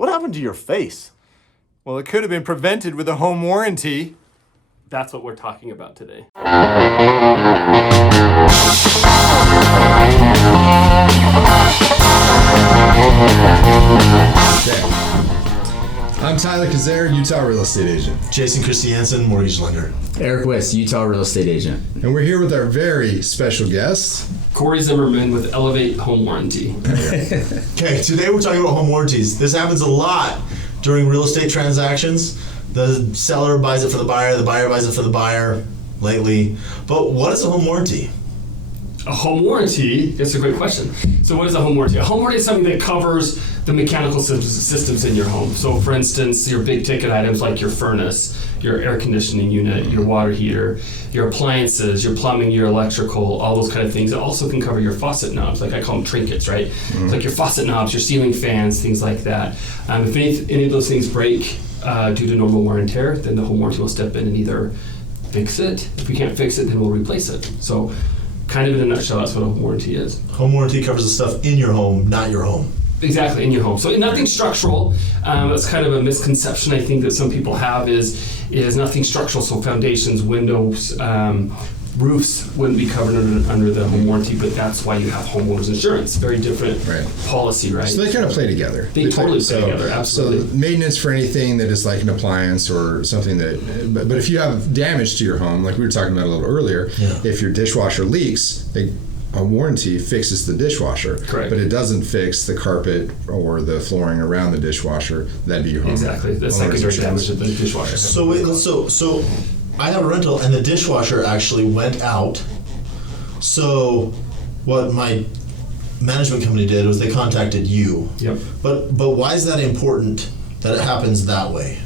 What happened to your face? Well, it could have been prevented with a home warranty. That's what we're talking about today. I'm Tyler Cazier, Utah real estate agent. Jason Christiansen, mortgage lender. Aric Wiszt, Utah real estate agent. And we're here with our very special guest. Corey Zimmerman with Elevate Home Warranty. Okay, today we're talking about home warranties. This happens a lot during real estate transactions. The seller buys it for the buyer buys it for the buyer lately. But what is a home warranty? A home warranty, that's a great question. So what is a home warranty? A home warranty is something that covers the mechanical systems in your home. So for instance, your big ticket items like your furnace, your air conditioning unit, your water heater, your appliances, your plumbing, your electrical, all those kind of things. It also can cover your faucet knobs, like I call them trinkets, right? Mm-hmm. It's like your faucet knobs, your ceiling fans, things like that. If any of those things break due to normal wear and tear, then the home warranty will step in and either fix it. If we can't fix it, then we'll replace it. So kind of in a nutshell, that's what a home warranty is. Home warranty covers the stuff in your home, not your home. Exactly, in your home. So nothing structural. That's kind of a misconception I think that some people have is nothing structural. So foundations, windows, roofs wouldn't be covered under the home warranty, but that's why you have homeowners insurance. Very different policy, right? So they kind of play together. They totally play together, absolutely. So maintenance for anything that is like an appliance or something that, but if you have damage to your home, like we were talking about a little earlier, if your dishwasher leaks, a warranty fixes the dishwasher. Correct. But it doesn't fix the carpet or the flooring around the dishwasher. That'd be your home. Exactly, the secondary damage of the dishwasher. So wait, so I have a rental and the dishwasher actually went out. So what my management company did was they contacted you. Yep. But why is that important that it happens that way?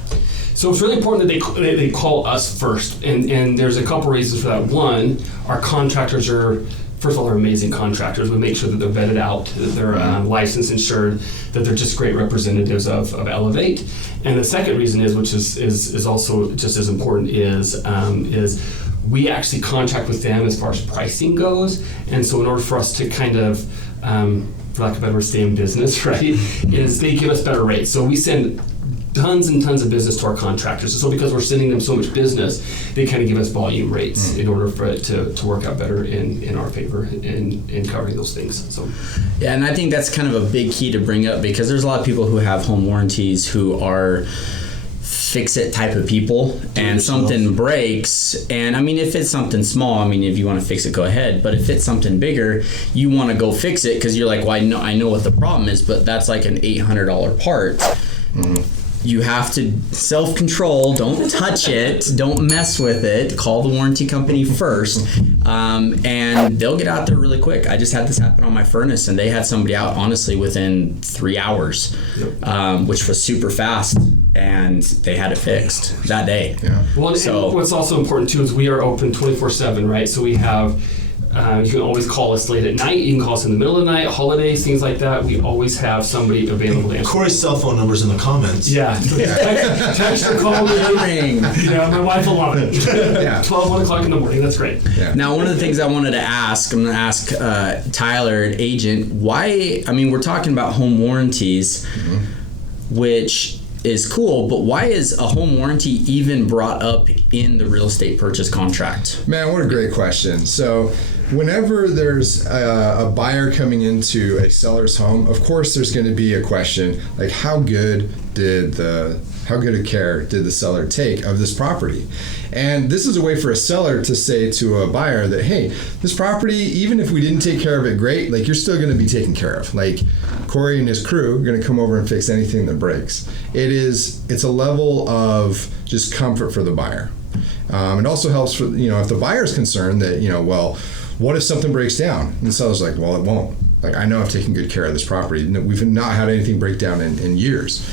So it's really important that they call us first, and there's a couple reasons for that. One, our contractors are, first of all, they're amazing contractors. We make sure that they're vetted out, that they're licensed, insured, that they're just great representatives of Elevate. And the second reason is, which is also just as important, is we actually contract with them as far as pricing goes. And so in order for us to kind of, for lack of a better word, stay in business, right, is they give us better rates. So we send tons and tons of business to our contractors. And so because we're sending them so much business, they kind of give us volume rates in order for it to work out better in our favor in covering those things. So yeah, and I think that's kind of a big key to bring up, because there's a lot of people who have home warranties who are fix-it type of people, and something breaks, and I mean, if it's something small, I mean, if you want to fix it, go ahead, but if it's something bigger, you want to go fix it because you're like, well, I know what the problem is, but that's like an $800 part. You have to self-control, don't touch it, don't mess with it, call the warranty company first, and they'll get out there really quick. I just had this happen on my furnace, and they had somebody out, honestly, within 3 hours, which was super fast, and they had it fixed that day. Well, so what's also important, too, is we are open 24/7, right? So we have... you can always call us late at night. You can call us in the middle of the night, holidays, things like that. We always have somebody available to answer. Corey's cell phone number's in the comments. Yeah. Text or call me. Ring. Yeah, my wife will love it. 1 o'clock in the morning. That's great. Now, one of the things I wanted to ask, I'm going to ask Tyler, an agent, why, I mean, we're talking about home warranties, which is cool, but why is a home warranty even brought up in the real estate purchase contract? Man, what a great question. So whenever there's a buyer coming into a seller's home, of course there's going to be a question like, how good a care did the seller take of this property? And this is a way for a seller to say to a buyer that, hey, this property, even if we didn't take care of it great, like, you're still going to be taken care of. Like, Corey and his crew are going to come over and fix anything that breaks. It's a level of just comfort for the buyer. It also helps for, if the buyer's concerned that, well, what if something breaks down? And the seller's like, well, it won't. Like, I know I've taken good care of this property. We've not had anything break down in years.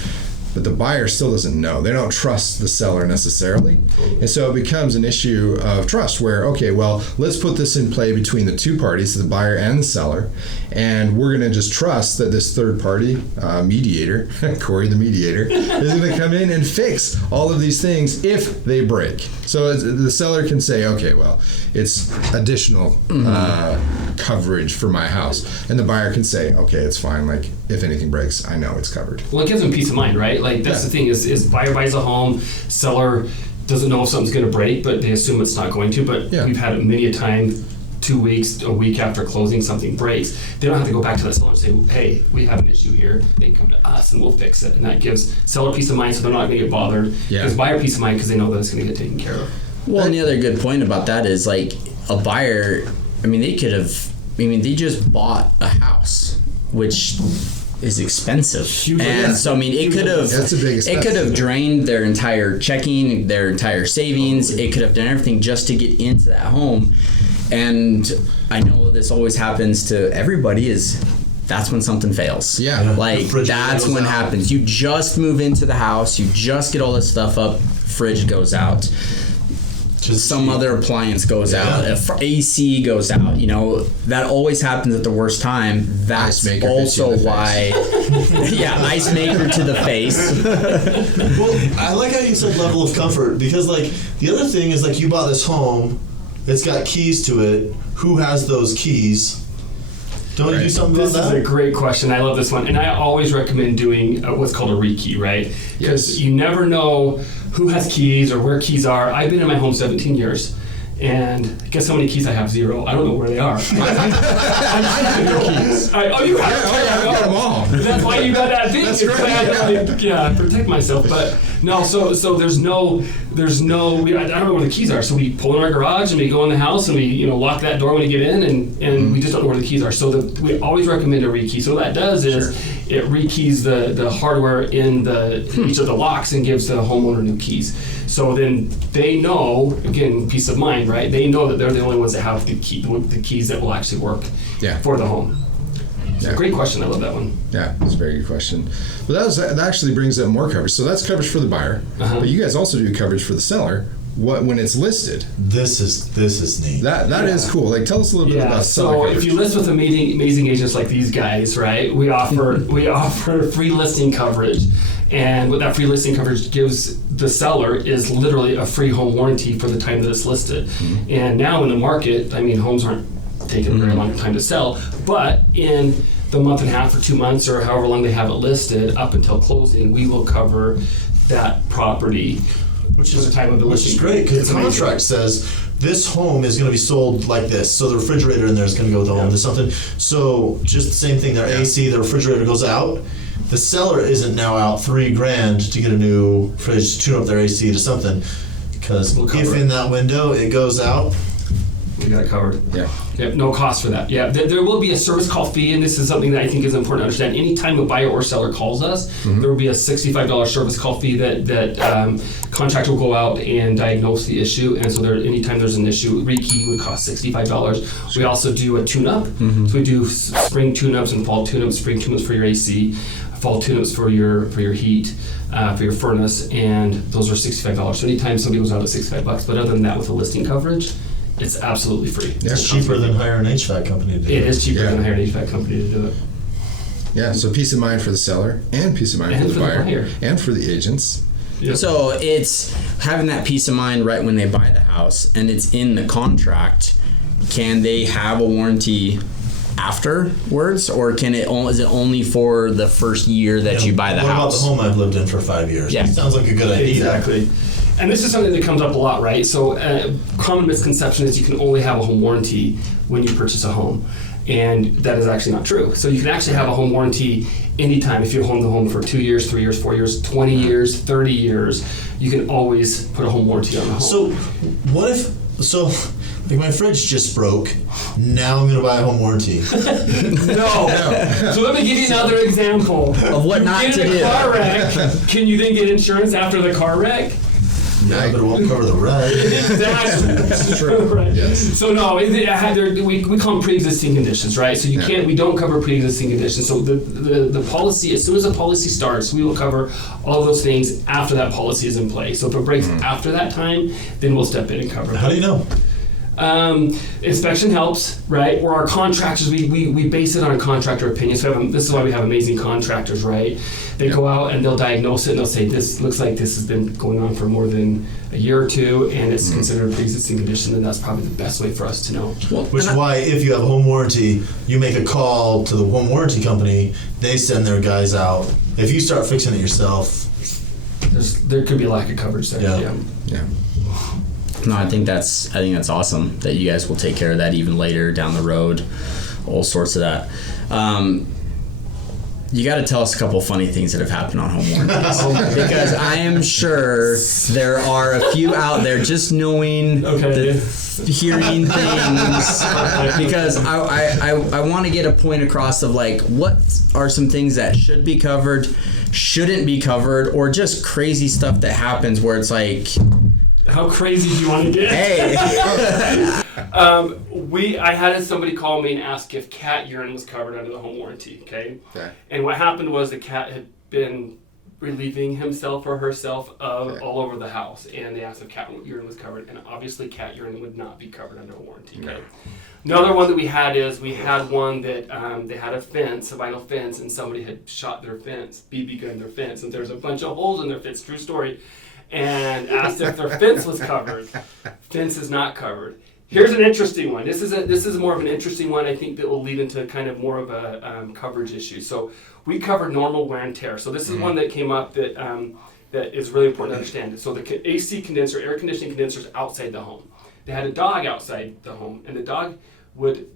But the buyer still doesn't know. They don't trust the seller necessarily. And so it becomes an issue of trust where, okay, well, let's put this in play between the two parties, the buyer and the seller, and we're going to just trust that this third party mediator, Corey the mediator, is going to come in and fix all of these things if they break. So the seller can say, okay, well, it's additional coverage for my house, and the buyer can say, okay, it's fine. Like if anything breaks, I know it's covered. Well, it gives them peace of mind, right? Like that's the thing is buyer buys a home, seller doesn't know if something's going to break, but they assume it's not going to. But we've had it many a time. 2 weeks, a week after closing, something breaks. They don't have to go back to that seller and say, hey, we have an issue here. They can come to us and we'll fix it. And that gives seller peace of mind so they're not going to get bothered. Gives buyer peace of mind because they know that it's going to get taken care of. Well, and the other good point about that is like a buyer, they just bought a house, which is expensive. And so it could have drained their entire checking, their entire savings. It could have done everything just to get into that home. And I know this always happens to everybody is that's when something fails. Like that's when it happens. You just move into the house, you just get all this stuff up, fridge goes out. Some other appliance goes out, AC goes out, that always happens at the worst time. That's also why, ice maker to the face. Well, I like how you said level of comfort, because like the other thing is like you bought this home, it's got keys to it. Who has those keys? Don't you do something about that? This is a great question. I love this one. And I always recommend doing what's called a rekey, right? Because you never know who has keys or where keys are. I've been in my home 17 years. And guess how many keys I have? 0. I don't know where they are. I'm keeping your keys. Oh, you have them? I've got them all. That's why you got that thing. That's right. Protect myself. But no, so there's no. I don't know where the keys are. So we pull in our garage and we go in the house and we lock that door when we get in and we just don't know where the keys are. So we always recommend a rekey. So what that does is it rekeys the hardware in each of the locks and gives the homeowner new keys. So then they know, again, peace of mind, right? They know that they're the only ones that have the keys that will actually work for the home. Yeah. Great question. I love that one. Yeah, that's a very good question. But that actually brings up more coverage. So that's coverage for the buyer, but you guys also do coverage for the seller. When it's listed. This is neat. That is cool. Like, tell us a little bit about seller coverage. So if you list with amazing agents like these guys, right? We offer free listing coverage, and what that free listing coverage gives the seller is literally a free home warranty for the time that it's listed. And now in the market, homes aren't taking a very long time to sell, but in the month and a half or 2 months or however long they have it listed up until closing, we will cover that property. Which is the time of the listing. Which is great, because the contract says this home is going to be sold like this. So the refrigerator in there is going to go with the home. There's something. So just the same thing. Their AC, the refrigerator goes out. The seller isn't now out $3,000 to get a new fridge, tune up their AC to something. Because if in that window it goes out, we got it covered. Yep, no cost for that. There will be a service call fee, and this is something that I think is important to understand. Anytime a buyer or seller calls us, there will be a $65 service call fee that contractor will go out and diagnose the issue. And so anytime there's an issue, rekey would cost $65. We also do a tune-up. So we do spring tune-ups and fall tune-ups, spring tune-ups for your AC, fall tune-ups for your heat, for your furnace, and those are $65. So anytime somebody goes out at $65, but other than that, with the listing coverage, it's absolutely free. It's cheaper than hiring an HVAC company to do it. It is cheaper than hiring an HVAC company to do it. Yeah, so peace of mind for the seller and peace of mind for the buyer and for the agents. Yep. So it's having that peace of mind right when they buy the house, and it's in the contract. Can they have a warranty afterwards, or is it only for the first year that you buy the house? What about the home I've lived in for 5 years? Yeah. Sounds like a good idea. Exactly. And this is something that comes up a lot, right? So common misconception is you can only have a home warranty when you purchase a home. And that is actually not true. So you can actually have a home warranty anytime. If you own the home for 2 years, 3 years, 4 years, 20 years, 30 years, you can always put a home warranty on the home. So what if, like my fridge just broke, now I'm going to buy a home warranty. No. So let me give you another example. Of what not to do. Get in a car wreck, can you then get insurance after the car wreck? Yeah, but it won't cover the wreck. That's true. Right. Yes. So no, we call them pre-existing conditions, right? So we don't cover pre-existing conditions. So the policy, as soon as the policy starts, we will cover all of those things after that policy is in place. So if it breaks after that time, then we'll step in and cover it. How do you know? Inspection helps, right? Or our contractors, we base it on a contractor opinion. So this is why we have amazing contractors, right? They go out and they'll diagnose it and they'll say, this looks like this has been going on for more than a year or two and it's considered a pre-existing condition, and that's probably the best way for us to know. Which is why if you have a home warranty, you make a call to the home warranty company, they send their guys out. If you start fixing it yourself, There could be a lack of coverage there. Yeah. No, I think that's awesome that you guys will take care of that even later down the road, all sorts of that. You got to tell us a couple funny things that have happened on home warranties, because I am sure there are a few out there just knowing hearing things, because I want to get a point across of like what are some things that should be covered, shouldn't be covered, or just crazy stuff that happens where it's like, how crazy do you want to get? hey. I had somebody call me and ask if cat urine was covered under the home warranty, okay? And what happened was the cat had been relieving himself or herself all over the house, and they asked if cat urine was covered, and obviously cat urine would not be covered under a warranty, okay? Another one that we had one that they had a vinyl fence, and somebody had shot their fence, BB gun their fence, and there's a bunch of holes in their fence, true story, and asked if their fence was covered. Fence is not covered. Here's an interesting one. This is more of an interesting one. I think that will lead into kind of more of a coverage issue. So we cover normal wear and tear. So this is one that came up that that is really important to understand. So the AC condenser, air conditioning condensers outside the home. They had a dog outside the home, and the dog would.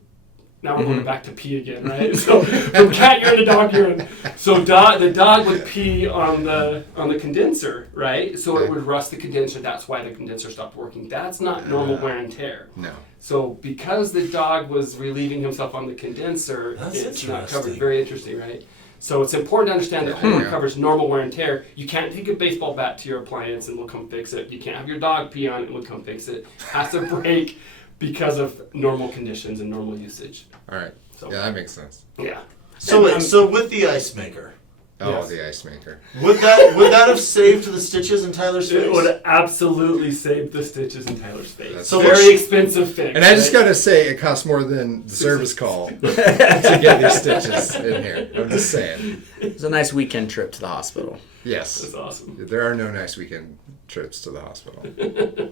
Now we're going back to pee again, right? So from cat urine to dog urine. So the dog would pee on the condenser, right? So it would rust the condenser. That's why the condenser stopped working. That's not normal wear and tear. No. So because the dog was relieving himself on the condenser, it's not covered. Very interesting, right? So it's important to understand that homeowner covers normal wear and tear. You can't take a baseball bat to your appliance and we'll come fix it. You can't have your dog pee on it and we'll come fix it. It has to break because of normal conditions and normal usage. All right. So, yeah, that makes sense. Yeah. So with the ice maker, The ice maker. would that have saved the stitches in Tyler's face? It would absolutely save the stitches in Tyler's face. That's So very expensive fix. And I just gotta say, it costs more than the service call to get these stitches in here. I'm just saying. It was a nice weekend trip to the hospital. Yes. That's awesome. There are no nice weekend trips to the hospital.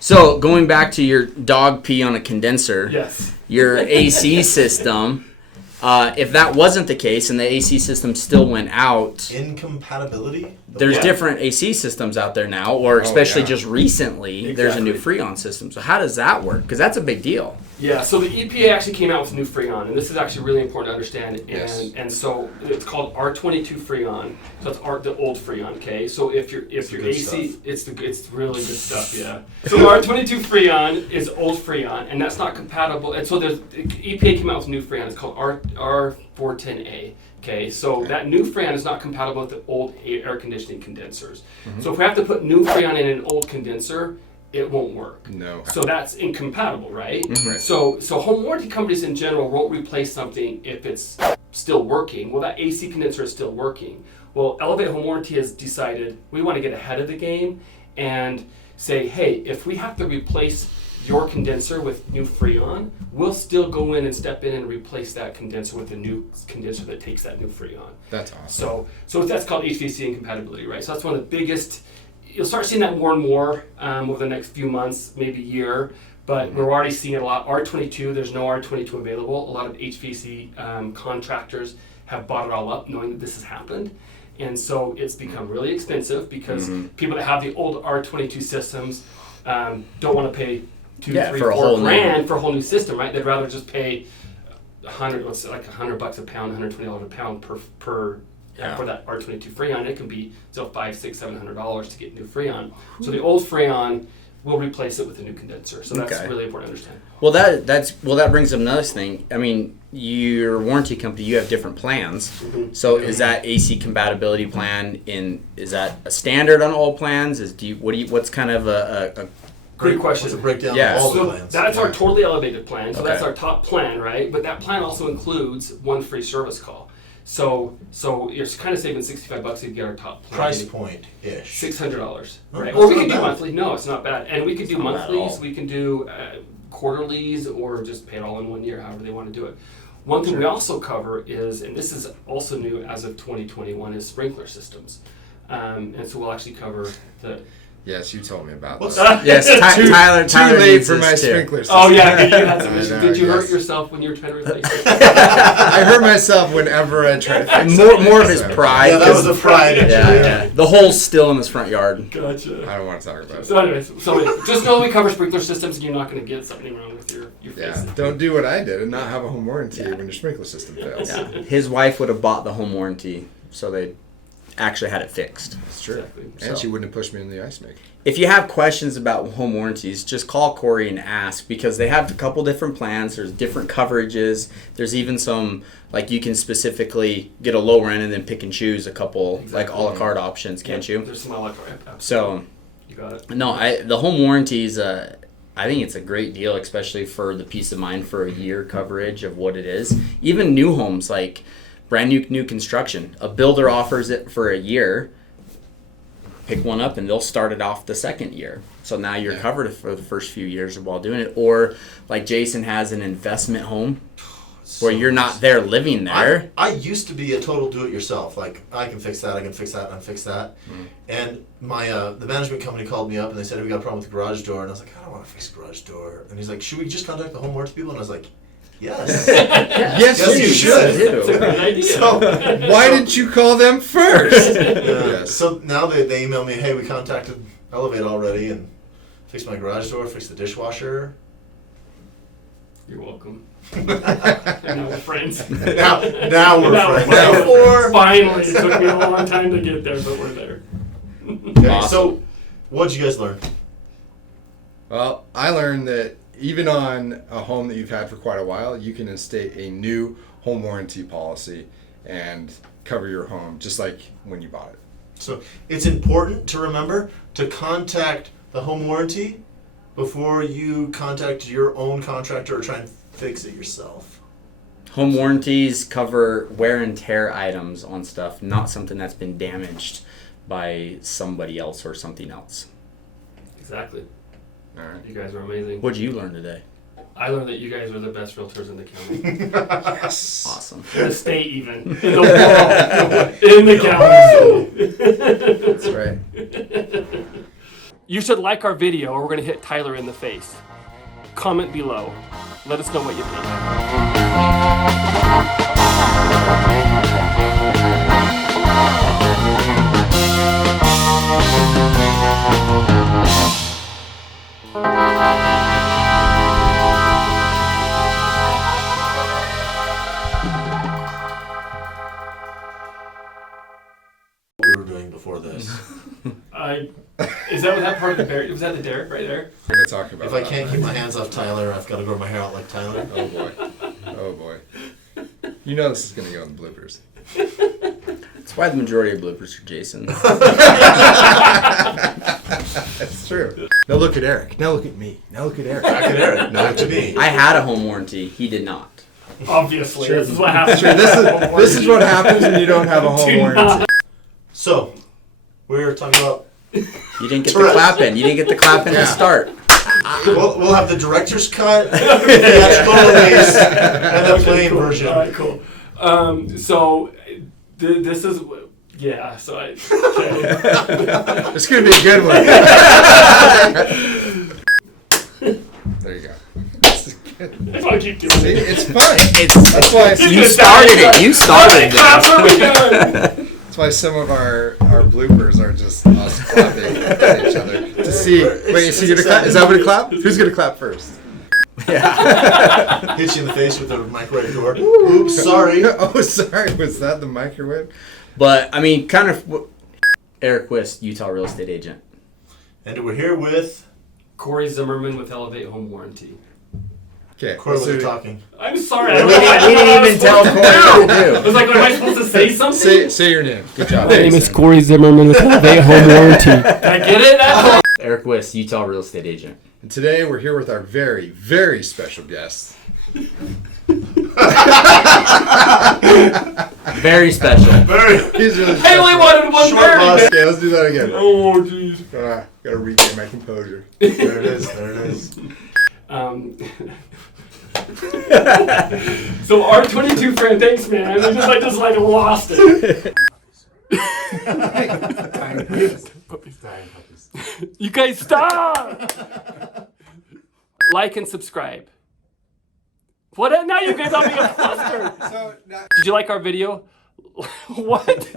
So going back to your dog pee on a condenser, Yes. your AC system, if that wasn't the case and the AC system still went out, Incompatibility? there's different AC systems out there now, or especially just recently, there's a new Exactly. Freon system. So how does that work? Because that's a big deal. Yeah, so the EPA actually came out with new Freon, and this is actually really important to understand. And Yes. and so it's called R22 Freon. So it's the old Freon, okay? So if your good AC, stuff. it's really good stuff, yeah. So R22 Freon is old Freon, and that's not compatible. And so there's EPA came out with new Freon. It's called R410A. Okay, so that new Freon is not compatible with the old air conditioning condensers. So if we have to put new Freon in an old condenser, it won't work. No. So that's incompatible, right? Right. So home warranty companies in general won't replace something if it's still working. Well, that AC condenser is still working. Well, Elevate Home Warranty has decided we want to get ahead of the game and say, hey, if we have to replace your condenser with new Freon, we'll still go in and step in and replace that condenser with a new condenser that takes that new Freon. That's awesome. So that's called HVAC incompatibility, right? So that's one of the biggest. You'll start seeing that more and more over the next few months, maybe year, but we're already seeing it a lot. R22, there's no R22 available. A lot of HVAC contractors have bought it all up knowing that this has happened. And so it's become really expensive because people that have the old R22 systems don't want to pay $2, $3, for a $4 whole grand for a whole new system, right? They'd rather just pay $100 a pound, $120 a pound per for that R22 Freon. It can be still $500, $600, $700 to get new Freon. So the old Freon will replace it with a new condenser. So that's really important to understand. Well, that brings up another thing. I mean, your warranty company, you have different plans. So is that AC compatibility plan is that a standard on all plans? What's kind of a Great question. What's a breakdown Yeah. of all the So plans? that's our totally elevated plan. So that's Okay. our top plan, right? But that plan also includes one free service call. So you're kind of saving $65 if you get our top plan. Price point-ish. $600, Oh, right? that's Or we not can do bad. monthly. No, it's not bad. And we can do not bad at monthlies. all. We can do quarterlies or just pay it all in 1 year, however they want to do it. One thing we also cover is, and this is also new as of 2021, is sprinkler systems. And so we'll actually cover the... Yes, you told me about What's that. Yes, Tyler. Too late needs for this my too. sprinkler system. Oh yeah, you had some issues. I know, Did you hurt yes. yourself when you were trying to replace it? I hurt myself whenever I try to fix More of his so. pride. Yeah, that was the pride. Yeah. The hole's still in his front yard. Gotcha. I don't want to talk about it. So anyways, just know we cover sprinkler systems and you're not going to get something wrong with your face. Yeah, don't do what I did and not have a home warranty when your sprinkler system fails. Yeah. His wife would have bought the home warranty, so they actually had it fixed. It's true. Exactly. And she wouldn't have pushed me in the ice maker. If you have questions about home warranties, just call Corey and ask, because they have a couple different plans. There's different coverages. There's even some, like, you can specifically get a lower end and then pick and choose a couple, like, a la carte options, can't you? There's some a la carte. So, You got it. no, the home warranties, I think it's a great deal, especially for the peace of mind for a year coverage of what it is. Even new homes, like brand new construction, a builder offers it for a year. Pick one up and they'll start it off the second year. So now you're covered for the first few years while doing it. Or like Jason has an investment home where you're not there living there. I used to be a total do-it-yourself. Like, I can fix that, I can fix that, I can fix that. And my the management company called me up and they said, we got a problem with the garage door. And I was like, I don't want to fix the garage door. And he's like, should we just contact the home warranty people? And I was like, yes. Yes, Yes, you should. It's a great idea. So, Why didn't you call them first? Yes. so now they email me, hey, we contacted Elevate already and fixed my garage door, fixed the dishwasher. You're welcome. And now we're friends. Now we're Now friends. we're friends. Before- Finally, it took me a long time to get there, but we're there. Okay, Awesome. so what'd you guys learn? Well, I learned that even on a home that you've had for quite a while, you can instate a new home warranty policy and cover your home just like when you bought it. So it's important to remember to contact the home warranty before you contact your own contractor or try and fix it yourself. Home warranties cover wear and tear items on stuff, not something that's been damaged by somebody else or something else. Exactly. All right. You guys are amazing. What'd you learn today? I learned that you guys are the best realtors in the county. Yes. Awesome. In the state, even. In the world. In the county. That's right. You should like our video or we're going to hit Tyler in the face. Comment below. Let us know what you What we were doing before this. Is that what that part of the bear? Was that the Derek right there? We're going to talk about If I that. can't keep my hands off Tyler, I've got to grow my hair out like Tyler. Oh, boy. Oh, boy. You know this is going to go in the bloopers. That's why the majority of bloopers are Jason. That's true. Now look at Aric. Now look at me. Now look at Aric. Back at Eric, not to me. I had a home warranty. He did not. Obviously. Sure. This is what happens. Sure, this is what happens when you don't have a home Do warranty. not. So, we're talking about. You didn't get the Correct. clap in. You didn't get the clap in Yeah. to start. We'll have the director's cut, the theatrical release, and the plain Cool. version. All right, cool. So, this is. Yeah, so I. Okay. It's going to be a good one. There you go. If I keep doing See, it. it's fun. It's That's why you started it. You started Claps it. are we done? That's why some of our bloopers are just us clapping at each other to see. Wait, is he gonna clap? Is that what a clap? Who's gonna clap first? Hit you in the face with the microwave door. Oops, sorry. Oh, sorry. Was that the microwave? But I mean, kind of. Aric Wiszt, Utah real estate agent. And we're here with Corey Zimmerman with Elevate Home Warranty. Okay. Corey. so- Was talking. I'm sorry. We didn't even tell Corey what I to was like, am I supposed to say something? Say your name. Good job. My name is Corey Zimmerman with Elevate Home Warranty. Did I get it? That's do. Aric Wiszt, Utah real estate agent. And today we're here with our very, very special guest. Very special. Very. He's really I special. only wanted one Short word. bus. Okay, let's do that again. Oh, jeez. Gotta regain my composure. There it is. There it is. So R22 friend, thanks, man. I just like lost it. You guys stop! Like and subscribe. What? Now you guys are being flustered. Did you like our video? What?